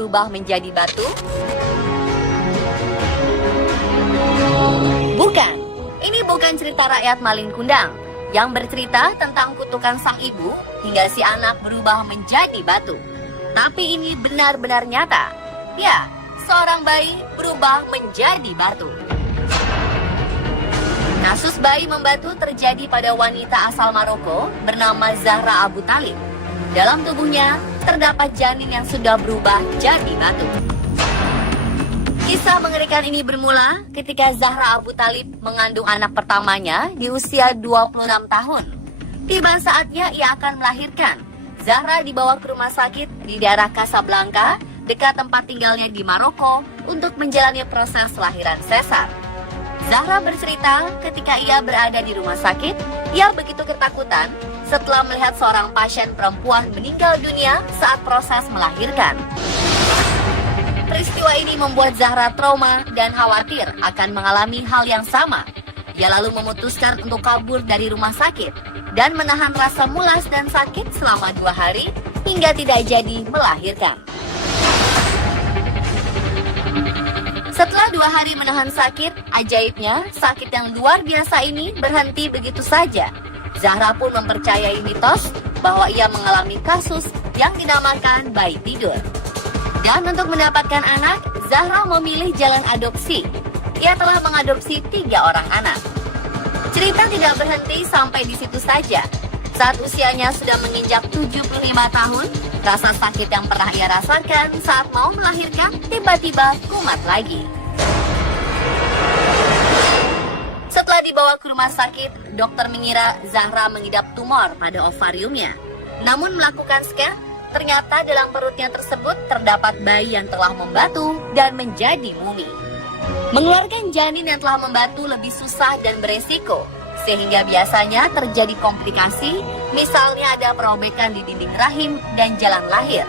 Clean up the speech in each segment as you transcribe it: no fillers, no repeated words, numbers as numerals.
berubah menjadi batu? Bukan, ini bukan cerita rakyat Malin Kundang yang bercerita tentang kutukan sang ibu hingga si anak berubah menjadi batu. Tapi ini benar-benar nyata. Ya, seorang bayi berubah menjadi batu. Kasus bayi membatu terjadi pada wanita asal Maroko bernama Zahra Abu Talib. Dalam tubuhnya terdapat janin yang sudah berubah jadi batu. Kisah mengerikan ini bermula ketika Zahra Abu Talib mengandung anak pertamanya di usia 26 tahun. Tiba saatnya ia akan melahirkan. Zahra dibawa ke rumah sakit di daerah Casablanca, dekat tempat tinggalnya di Maroko, untuk menjalani proses lahiran sesar. Zahra bercerita ketika ia berada di rumah sakit, ia begitu ketakutan setelah melihat seorang pasien perempuan meninggal dunia saat proses melahirkan. Peristiwa ini membuat Zahra trauma dan khawatir akan mengalami hal yang sama. Ia lalu memutuskan untuk kabur dari rumah sakit dan menahan rasa mulas dan sakit selama 2 hari hingga tidak jadi melahirkan. Setelah 2 hari menahan sakit, ajaibnya sakit yang luar biasa ini berhenti begitu saja. Zahra pun mempercayai mitos bahwa ia mengalami kasus yang dinamakan bayi tidur. Dan untuk mendapatkan anak, Zahra memilih jalan adopsi. Ia telah mengadopsi 3 orang anak. Cerita tidak berhenti sampai di situ saja. Saat usianya sudah menginjak 75 tahun, rasa sakit yang pernah ia rasakan saat mau melahirkan tiba-tiba kumat lagi. Setelah dibawa ke rumah sakit, dokter mengira Zahra mengidap tumor pada ovariumnya. Namun melakukan scan, ternyata dalam perutnya tersebut terdapat bayi yang telah membatu dan menjadi mumi. Mengeluarkan janin yang telah membatu lebih susah dan beresiko, sehingga biasanya terjadi komplikasi, misalnya ada perobekan di dinding rahim dan jalan lahir.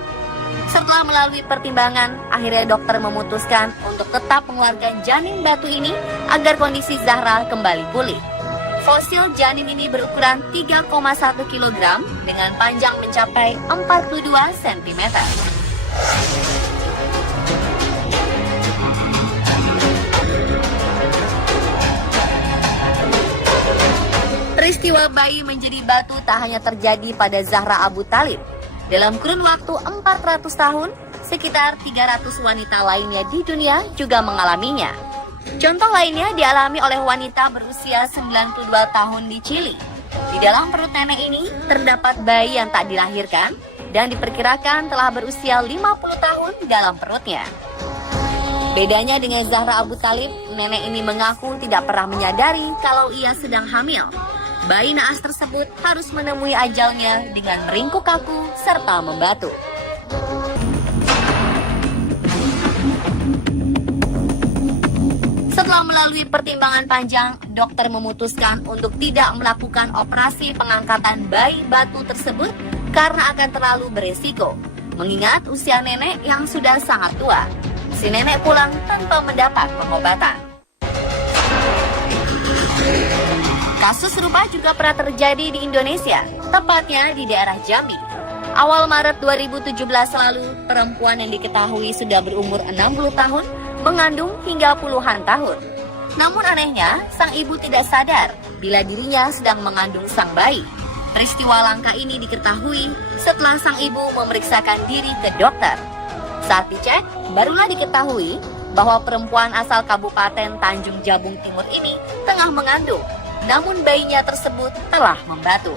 Setelah melalui pertimbangan, akhirnya dokter memutuskan untuk tetap mengeluarkan janin batu ini agar kondisi Zahra kembali pulih. Fosil janin ini berukuran 3,1 kg dengan panjang mencapai 42 cm. Peristiwa bayi menjadi batu tak hanya terjadi pada Zahra Abu Talib. Dalam kurun waktu 400 tahun, sekitar 300 wanita lainnya di dunia juga mengalaminya. Contoh lainnya dialami oleh wanita berusia 92 tahun di Chili. Di dalam perut nenek ini terdapat bayi yang tak dilahirkan dan diperkirakan telah berusia 50 tahun dalam perutnya. Bedanya dengan Zahra Abu Talib, nenek ini mengaku tidak pernah menyadari kalau ia sedang hamil. Bayi naas tersebut harus menemui ajalnya dengan meringkuk kaku serta membatu. Setelah melalui pertimbangan panjang, dokter memutuskan untuk tidak melakukan operasi pengangkatan bayi batu tersebut karena akan terlalu beresiko, mengingat usia nenek yang sudah sangat tua. Si nenek pulang tanpa mendapat pengobatan. Kasus serupa juga pernah terjadi di Indonesia, tepatnya di daerah Jambi. Awal Maret 2017 lalu, perempuan yang diketahui sudah berumur 60 tahun mengandung hingga puluhan tahun. Namun anehnya, sang ibu tidak sadar bila dirinya sedang mengandung sang bayi. Peristiwa langka ini diketahui setelah sang ibu memeriksakan diri ke dokter. Saat dicek, barulah diketahui bahwa perempuan asal Kabupaten Tanjung Jabung Timur ini tengah mengandung, namun bayinya tersebut telah membatu.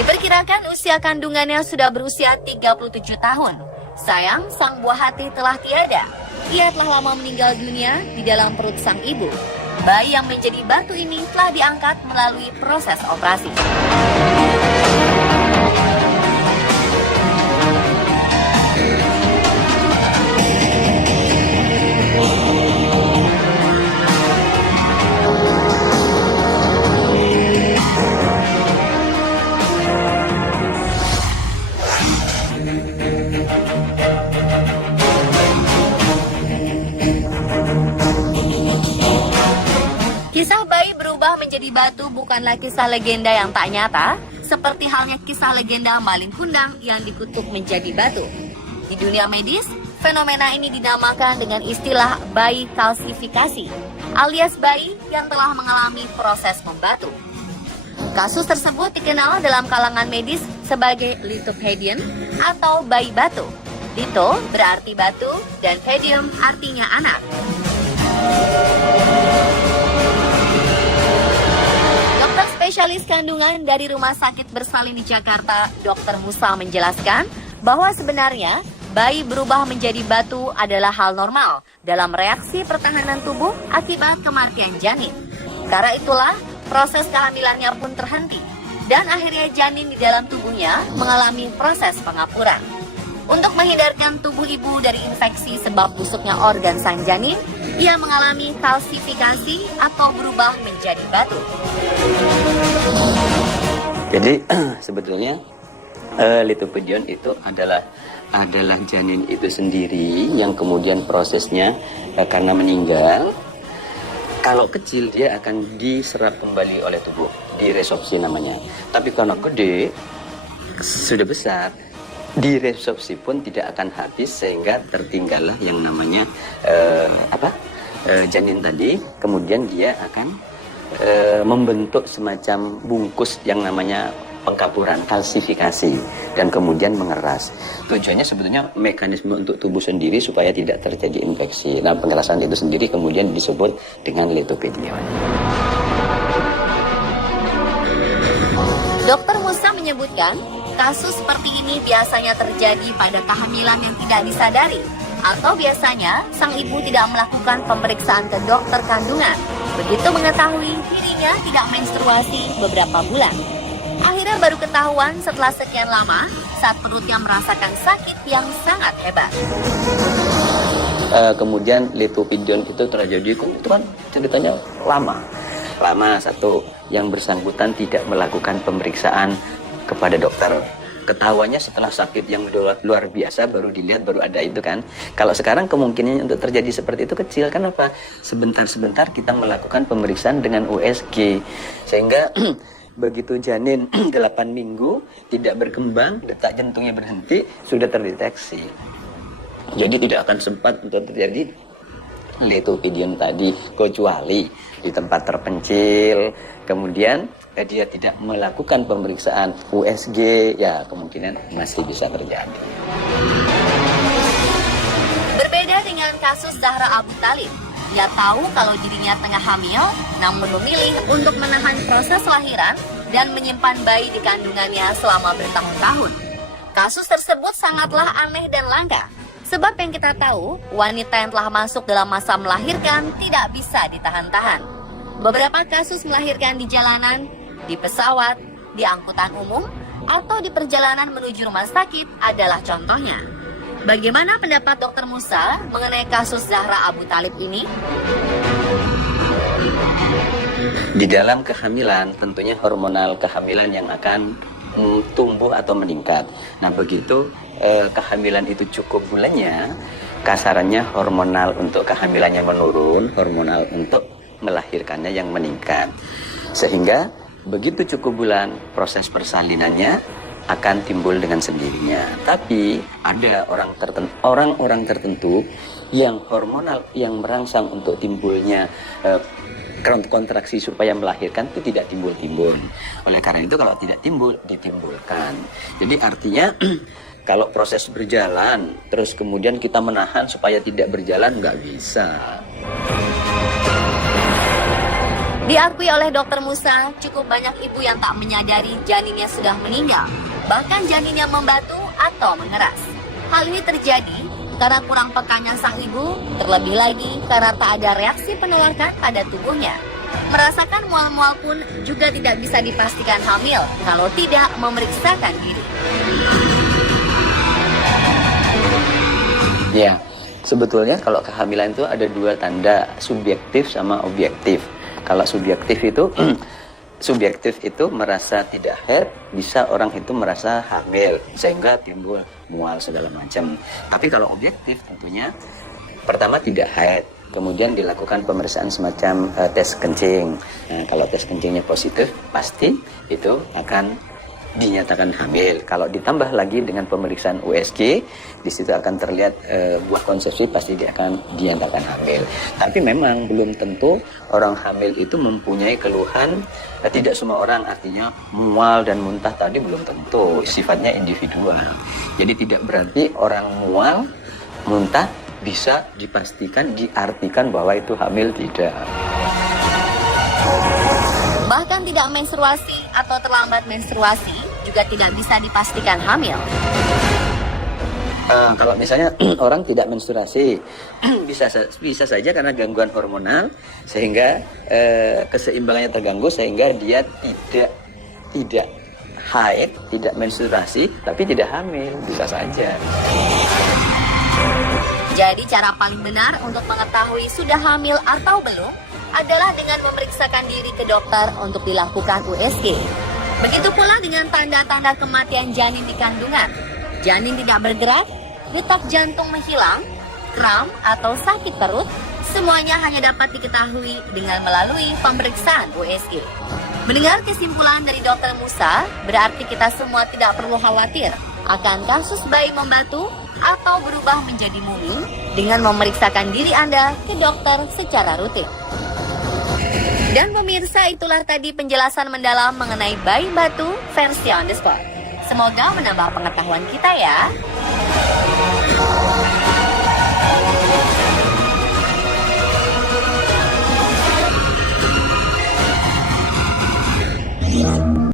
Diperkirakan usia kandungannya sudah berusia 37 tahun. Sayang, sang buah hati telah tiada. Ia telah lama meninggal dunia di dalam perut sang ibu. Bayi yang menjadi batu ini telah diangkat melalui proses operasi. Kisah bayi berubah menjadi batu bukanlah kisah legenda yang tak nyata, seperti halnya kisah legenda Malin Kundang yang dikutuk menjadi batu. Di dunia medis, fenomena ini dinamakan dengan istilah bayi kalsifikasi, alias bayi yang telah mengalami proses membatu. Kasus tersebut dikenal dalam kalangan medis sebagai lithopedion atau bayi batu. Litho berarti batu dan pedium artinya anak. Dokter spesialis kandungan dari Rumah Sakit Bersalin di Jakarta, Dr. Musa menjelaskan bahwa sebenarnya bayi berubah menjadi batu adalah hal normal dalam reaksi pertahanan tubuh akibat kematian janin. Karena itulah, proses kehamilannya pun terhenti dan akhirnya janin di dalam tubuhnya mengalami proses pengapuran. Untuk menghindarkan tubuh ibu dari infeksi sebab busuknya organ sang janin, ia mengalami kalsifikasi atau berubah menjadi batu. Jadi sebetulnya lithopedion itu adalah janin itu sendiri yang kemudian prosesnya karena meninggal. Kalau kecil dia akan diserap kembali oleh tubuh, diresorpsi namanya. Tapi kalau gede, sudah besar, diresorpsi pun tidak akan habis sehingga tertinggallah yang namanya janin tadi. Kemudian dia akan membentuk semacam bungkus yang namanya pengkapuran, kalsifikasi, dan kemudian mengeras. Tujuannya sebetulnya mekanisme untuk tubuh sendiri supaya tidak terjadi infeksi. Nah, pengerasan itu sendiri kemudian disebut dengan lithopedion. Dr. Musa menyebutkan, kasus seperti ini biasanya terjadi pada kehamilan yang tidak disadari, atau biasanya sang ibu tidak melakukan pemeriksaan ke dokter kandungan. Begitu mengetahui dirinya tidak menstruasi beberapa bulan. Akhirnya baru ketahuan setelah sekian lama saat perutnya merasakan sakit yang sangat hebat. Kemudian lithopedion itu terjadi, itu kan ceritanya lama. Satu, yang bersangkutan tidak melakukan pemeriksaan kepada dokter. Ketahuannya setelah sakit yang luar biasa baru dilihat, baru ada itu kan. Kalau sekarang kemungkinannya untuk terjadi seperti itu kecil. Kenapa? Sebentar-sebentar kita melakukan pemeriksaan dengan USG. Sehingga begitu janin 8 minggu tidak berkembang, detak jantungnya berhenti, sudah terdeteksi. Jadi tidak akan sempat untuk terjadi lithopedion tadi, kecuali di tempat terpencil, kemudian dia tidak melakukan pemeriksaan USG, ya kemungkinan masih bisa terjadi. Berbeda dengan kasus Zahra Abu Thalib, dia tahu kalau dirinya tengah hamil, namun memilih untuk menahan proses lahiran dan menyimpan bayi di kandungannya selama bertahun-tahun. Kasus tersebut sangatlah aneh dan langka, sebab yang kita tahu, wanita yang telah masuk dalam masa melahirkan tidak bisa ditahan-tahan. Beberapa kasus melahirkan di jalanan, di pesawat, di angkutan umum, atau di perjalanan menuju rumah sakit adalah contohnya. Bagaimana pendapat Dr. Musa mengenai kasus Zahra Abu Thalib ini? Di dalam kehamilan, tentunya hormonal kehamilan yang akan tumbuh atau meningkat. Nah, begitu kehamilan itu cukup bulannya, kasarannya hormonal untuk kehamilannya menurun, hormonal untuk melahirkannya yang meningkat. Sehingga begitu cukup bulan, proses persalinannya akan timbul dengan sendirinya. Tapi ada orang-orang tertentu yang hormonal yang merangsang untuk timbulnya kontraksi supaya melahirkan itu tidak timbul-timbul. Oleh karena itu kalau tidak timbul, ditimbulkan. Jadi artinya kalau proses berjalan terus kemudian kita menahan supaya tidak berjalan, nggak bisa. Diakui oleh Dr. Musa, cukup banyak ibu yang tak menyadari janinnya sudah meninggal, bahkan janinnya membatu atau mengeras. Hal ini terjadi karena kurang pekanya sang ibu, terlebih lagi karena tak ada reaksi penolakan pada tubuhnya. Merasakan mual-mual pun juga tidak bisa dipastikan hamil kalau tidak memeriksakan diri. Ya, sebetulnya kalau kehamilan itu ada dua tanda, subjektif sama objektif. Kalau subjektif itu merasa tidak haid, bisa orang itu merasa hamil sehingga timbul mual segala macam. Tapi kalau objektif tentunya pertama tidak haid, kemudian dilakukan pemeriksaan semacam tes kencing. Nah, kalau tes kencingnya positif, pasti itu akan dinyatakan hamil. Kalau ditambah lagi dengan pemeriksaan USG, di situ akan terlihat buah konsepsi, pasti dia akan dinyatakan hamil. Tapi memang belum tentu orang hamil itu mempunyai keluhan. Tidak semua orang, artinya mual dan muntah tadi belum tentu, sifatnya individual. Jadi tidak berarti orang mual, muntah bisa dipastikan, diartikan bahwa itu hamil, tidak. Bahkan tidak menstruasi atau terlambat menstruasi juga tidak bisa dipastikan hamil. Kalau misalnya orang tidak menstruasi, bisa saja karena gangguan hormonal, sehingga keseimbangannya terganggu, sehingga dia tidak haid, tidak menstruasi, tapi tidak hamil, bisa saja. Jadi cara paling benar untuk mengetahui sudah hamil atau belum adalah dengan memeriksakan diri ke dokter untuk dilakukan USG. Begitu pula dengan tanda-tanda kematian janin di kandungan. Janin tidak bergerak, detak jantung menghilang, kram atau sakit perut, semuanya hanya dapat diketahui dengan melalui pemeriksaan USG. Mendengar kesimpulan dari Dr. Musa, berarti kita semua tidak perlu khawatir akan kasus bayi membatu atau berubah menjadi mumi dengan memeriksakan diri Anda ke dokter secara rutin. Dan pemirsa, itulah tadi penjelasan mendalam mengenai bayi batu versi on the spot. Semoga menambah pengetahuan kita ya.